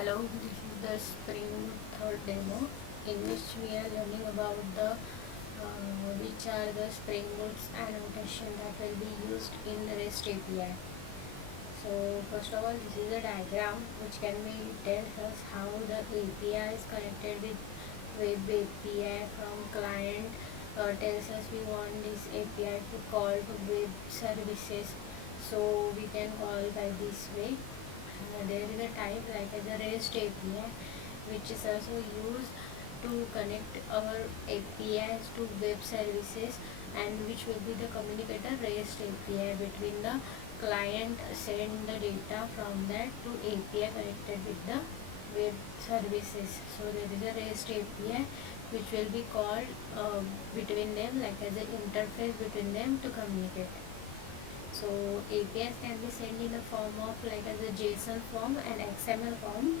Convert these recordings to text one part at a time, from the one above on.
Hello, this is the Spring third demo in which we are learning about which are the Spring Boot's annotation that will be used in the REST API. So first of all, this is a diagram which can be tells us how the API is connected with web API from client. Tells us we want this API to call to web services, so we can call by this way. There is a type like as a REST API which is also used to connect our APIs to web services, and which will be the communicator REST API between the client send the data from that to API connected with the web services. So there is a REST API which will be called between them, like as an interface between them to communicate. So APIs can be sent in the form of like as a JSON form and XML form.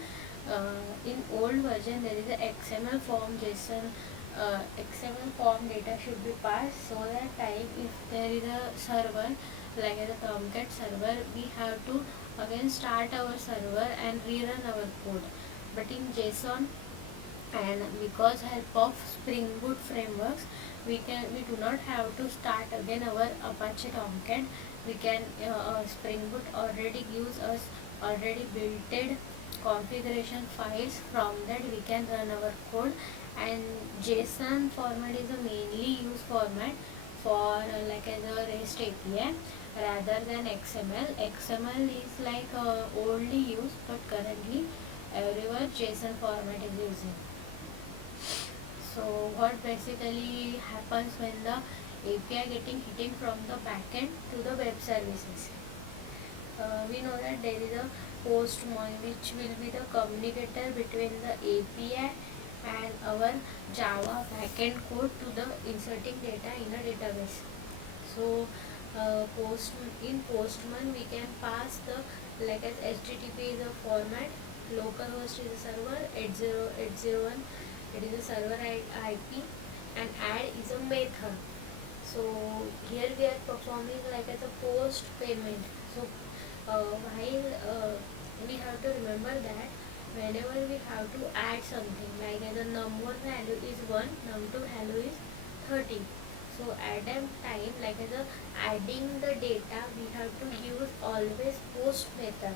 In old version there is a XML form JSON. XML form data should be passed, so that time if there is a server like as a Tomcat server, we have to again start our server and rerun our code. But in JSON, and because help of Springboot frameworks, we do not have to start again our Apache Tomcat. We can Springboot already gives us already built configuration files. From that we can run our code, and JSON format is a mainly used format for like as a REST API rather than XML. XML is like oldly used, but currently everyone JSON format is using. So what basically happens when the API getting hitting from the backend to the web services? We know that there is a postman which will be the communicator between the API and our Java backend code to the inserting data in a database. So in postman we can pass the like as HTTP is a format, localhost is a server, 80801 it is a server IP, and add is a method. So here we are performing like as a post payment. So while we have to remember that whenever we have to add something like as a num1 value is 1, num2 value is 30. So at that time like as a adding the data, we have to use always post method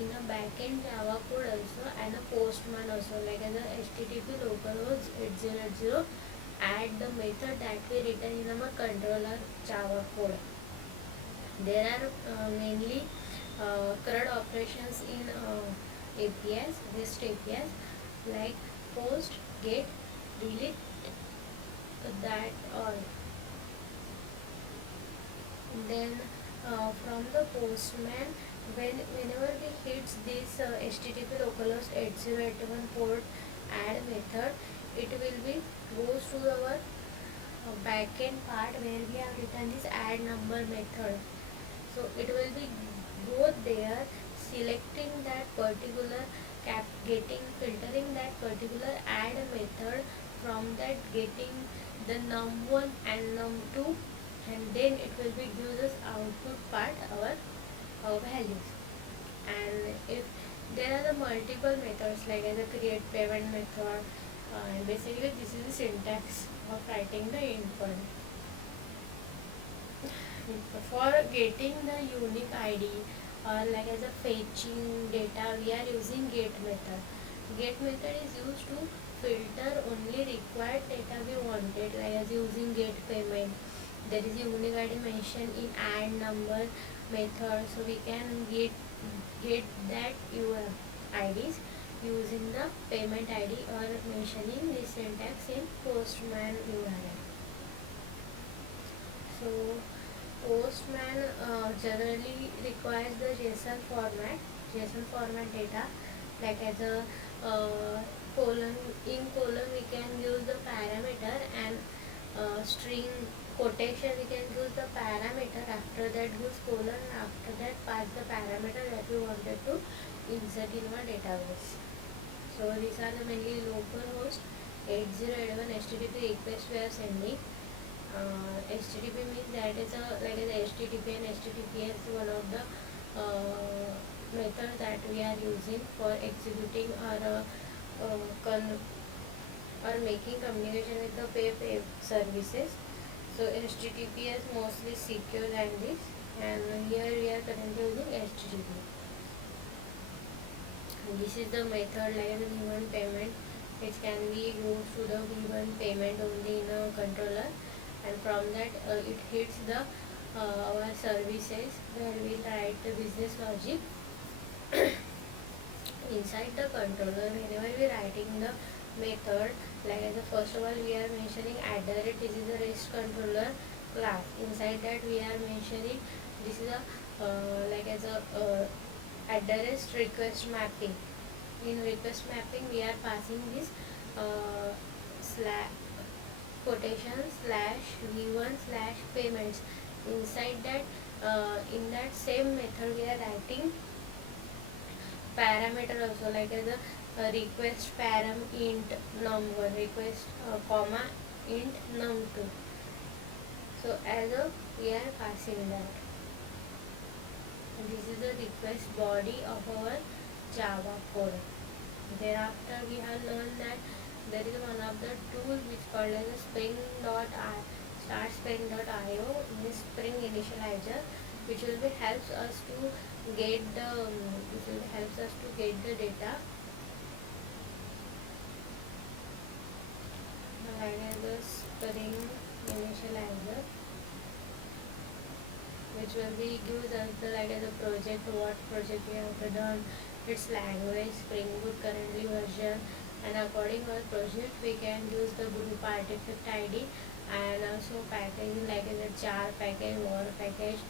in a backend Java code also, and a postman also, like as a HTTP localhost 8080 add the method that we written in our controller Java code. There are mainly CRUD operations in APIs, REST APIs, like post, get, delete, that all. Then from the postman, whenever we hits this HTTP localhost 8081 port add method, it will be goes to our backend part where we have written this add number method. So it will be go there, selecting that particular filtering that particular add method, from that getting the num1 and num2, and then it will be give us output part our values. And if there are the multiple methods like as a create payment method, and basically this is the syntax of writing the endpoint. For getting the unique ID or like as a fetching data, we are using get method. Get method is used to filter only required data we wanted, like as using get payment. There is a unique ID mentioned in add number method, so we can get that your IDs using the payment ID or mentioning the syntax in postman URL. So postman generally requires the JSON format data, like as a colon. In colon we can use the parameter, and string quotation we can use the parameter. After that use colon. After that pass the parameter that we wanted to insert in our database. So these are the mainly localhost 8081 HTTP request we are sending. HTTP means that is a like an HTTP and HTTPS, one of the method that we are using for executing or making communication with the pay services. So HTTPS mostly secure than this, and here we are currently using HTTP. This is the method like the given payment, which can be used to the given payment only in a controller, and from that it hits the our services where we write the business logic inside the controller. Whenever we writing the method, like the first of all we are mentioning @ this is a REST controller class. Inside that we are mentioning this is a like as a address request mapping. In request mapping we are passing this slash quotation slash v1 slash payments. Inside that in that same method we are writing parameter also, like as a request param int num1 request comma int num2. So as a we are passing that. And this is the request body of our Java code. Thereafter we have learned that there is one of the tools which called as a Spring.io in the Spring initializer, which will be helps us to get the data like the Spring initializer, which will be gives us the like the project, what project we have to done, its language, Springboot currently version, and according to our project we can use the group artifact ID, and also packaging like the jar package, war package,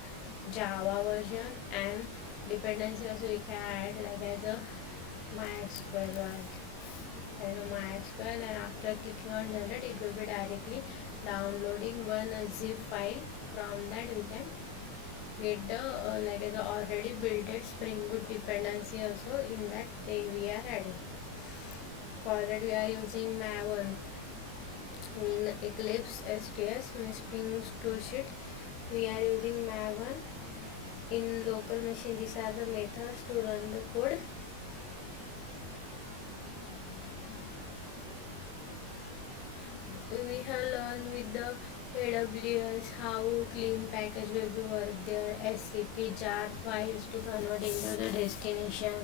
Java version, and dependency also we can add like as a MySQL one. And MySQL, and after clicking on generate it will be directly downloading one zip file. From that we can get the like the already built Springboot dependency also in that we are adding. For that we are using Maven in Eclipse STS Spring Toolsheet. We are using Maven in local machine. These are the methods to run the code. We have learned with the AWS how clean package will be work there, SCP jar files to convert into the destination.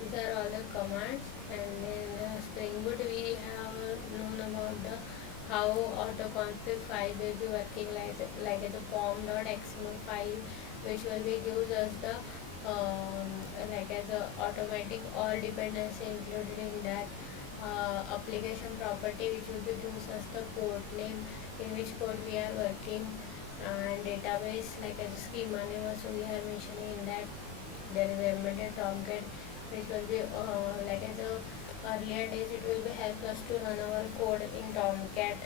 These are all the commands. And in Springboot we have known about the how autoconfig file will be working, like the form.xml file, which will be gives us the like as a automatic all dependency included in that application property, which will be gives us the port name in which port we are working, and database like as a schema name also we are mentioning in that. There is a embedded Tomcat, which will be like as a earlier days it will be help us to run our code in Tomcat.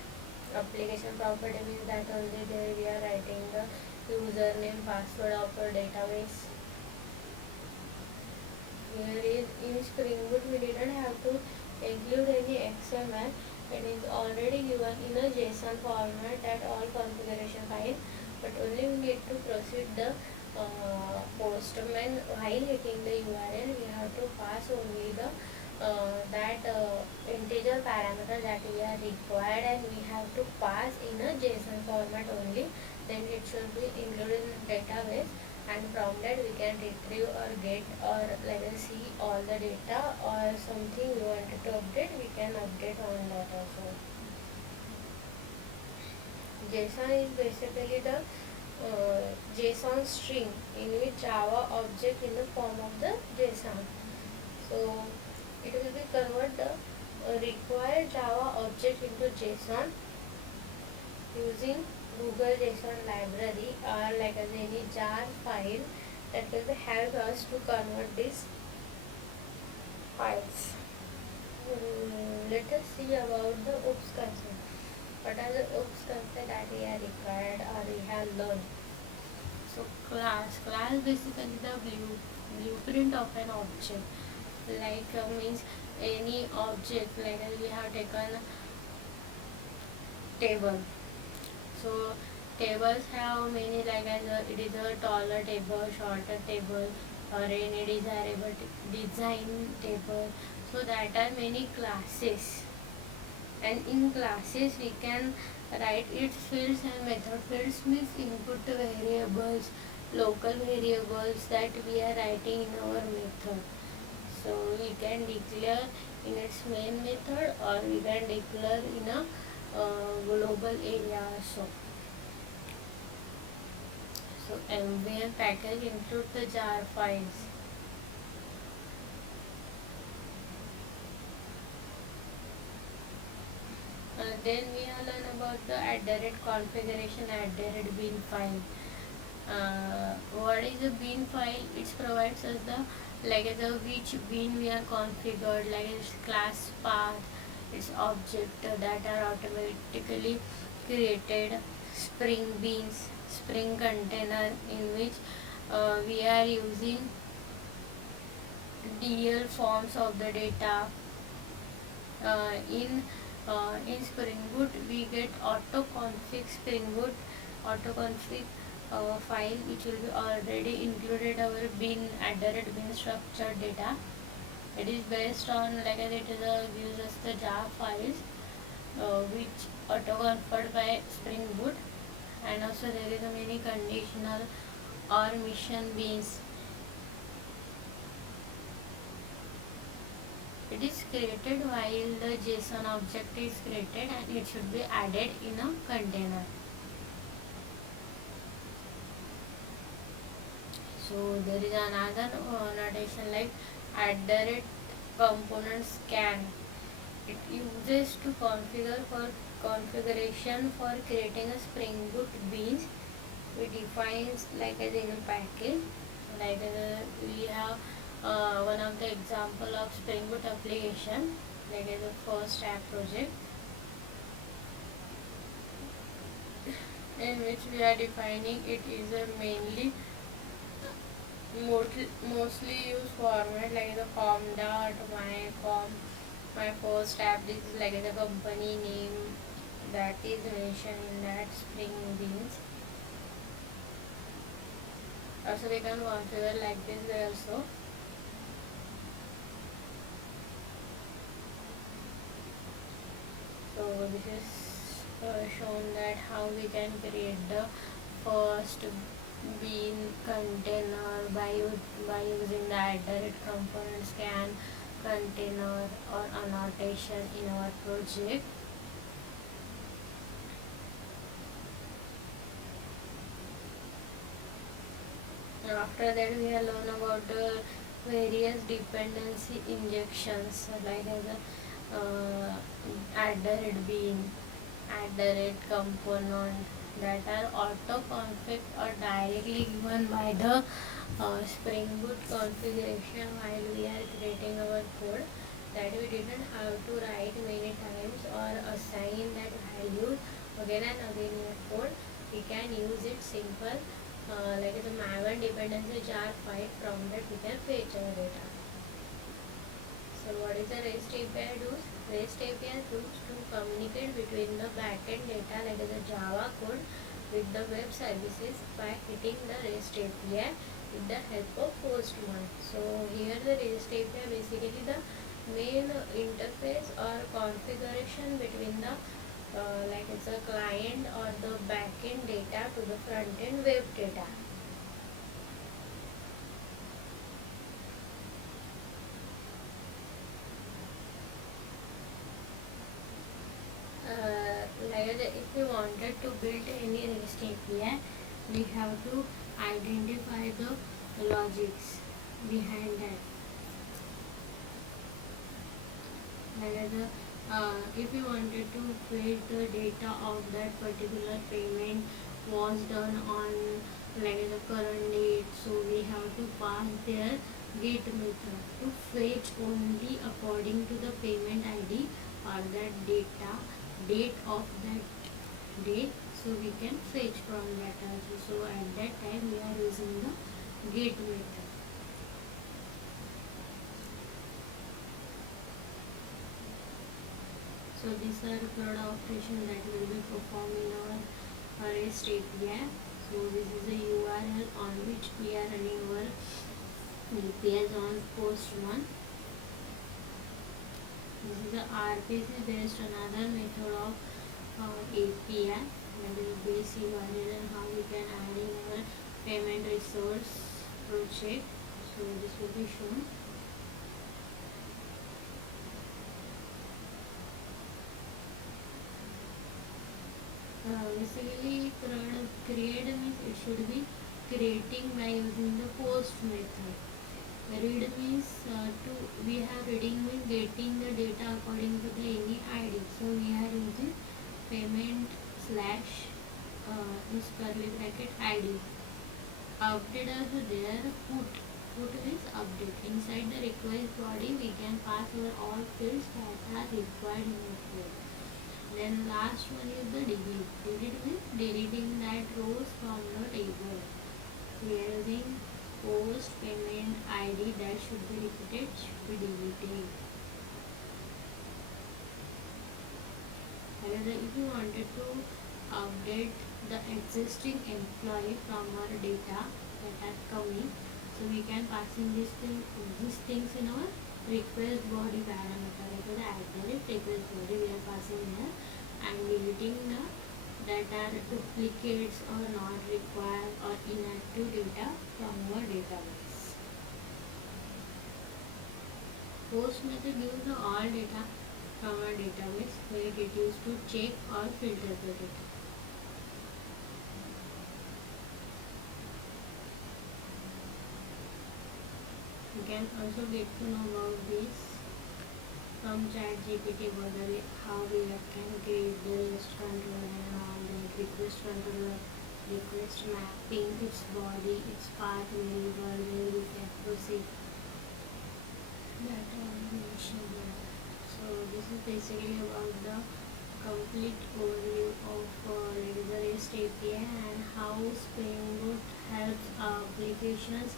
Application property means that only there we are writing the username password of our database. Here is in Springboot we didn't have to include any XML. It is already given in a JSON format that all configuration file, but only we need to proceed the postman while hitting the URL. We have to pass only the that integer parameter that we are required, and we have to pass in a JSON format only. Then it should be included in the database, and from that we can retrieve or get or let us see all the data, or something we wanted to update we can update on that also. JSON is basically the JSON string in which Java object in the form of the JSON. So it will be convert the required Java object into JSON using Google JSON library, or like as any jar file that will help us to convert these files. Let us see about the OOPS concept. What are the OOPS concept that we are required or we have learned? So class basically the blueprint of an object. Like means any object, like we have taken table. So tables have many, like as it is a taller table, shorter table, or any desirable design table. So that are many classes, and in classes we can write its fields and method. Fields means input variables, local variables that we are writing in our method. So we can declare in its main method, or we can declare in a global area also. So MVM package include the jar files. Then we have learned about the configuration bin file. What is a bin file? It provides us the, like the which bin we are configured, like its class path, its object that are automatically created, spring beans, spring container in which we are using DL forms of the data. In Springboot we get autoconfig Springboot autoconfig file, which will be already included our bin bin structured data. It is based on, like it is gives us the jar files which autoconfigured by Springboot, and also there is a many conditional or mission beans. It is created while the JSON object is created, and it should be added in a container. So there is another notation like @component scan. It uses to configure for configuration for creating a Spring Boot beans. We defines like as in a package, like we have one of the example of Spring Boot application, like as a first app project, in which we are defining it is a mainly mostly used format, like the form dot my first app. This is like the company name that is mentioned in that Spring Beans. Also we can configure like this also. So this is shown that how we can create the first bean container by using the component scan container or annotation in our project. After that we have learned about the various dependency injections, like bean, component, that are auto-config or directly given by the Spring Boot configuration while we are creating our code, that we didn't have to write many times or assign that value again and again in the code. We can use it simple, like the Maven dependency jar file. From that we can fetch our data. So what is the REST API does? REST API does to communicate between the backend data, like the Java code, with the web services by hitting the REST API with the help of host one. So here the REST API basically the main interface or configuration between the like it's a client or the backend data to the front end web data. If we wanted to build any REST API, we have to identify the logics behind that. If we wanted to fetch the data of that particular payment was done on like the current date, so we have to pass their get method to fetch only according to the payment ID or that date of that date, so we can fetch from that also. So at that time we are using the get method. So these are CRUD operations that will be performed in our REST API. So this is the URL on which we are running our APIs on post 1. This is the RPC based another method of API, that is base URL, and how you can add in your payment resource project. So this will be shown. Basically create means it should be creating by using the post method. Read means we have reading means getting the data according to the any ID. So we are using payment slash is curly bracket ID. Update also there. Put is update. Inside the request body we can pass our all fields that are required in the code. Then last one is the delete. Delete means deleting that rows from the table. We are using post payment ID that should be repeated, should be deleted. However, if you wanted to update the existing employee from our data that are coming, so we can pass in these things in our request body parameter. Like the request body we are passing here and deleting the that are duplicates or not required or inactive data from our database. Post method gives the all data from our database where it is used to check or filter the data. You can also get to know about this from ChatGPT, whether how we can create the REST controller and all, like request controller, request mapping, its body, its path variable, where we can proceed. That all mentioned there. So this is basically about the complete overview of the REST API and how Springboot helps applications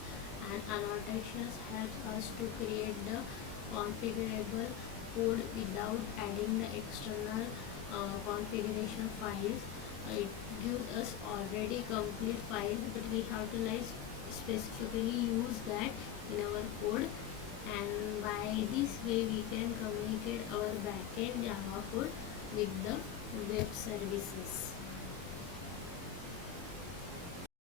and annotations helps us to create the configurable code without adding the external configuration files. It gives us already complete files, but we have to like specifically use that in our code, and by this way we can communicate our backend Java code with the web services.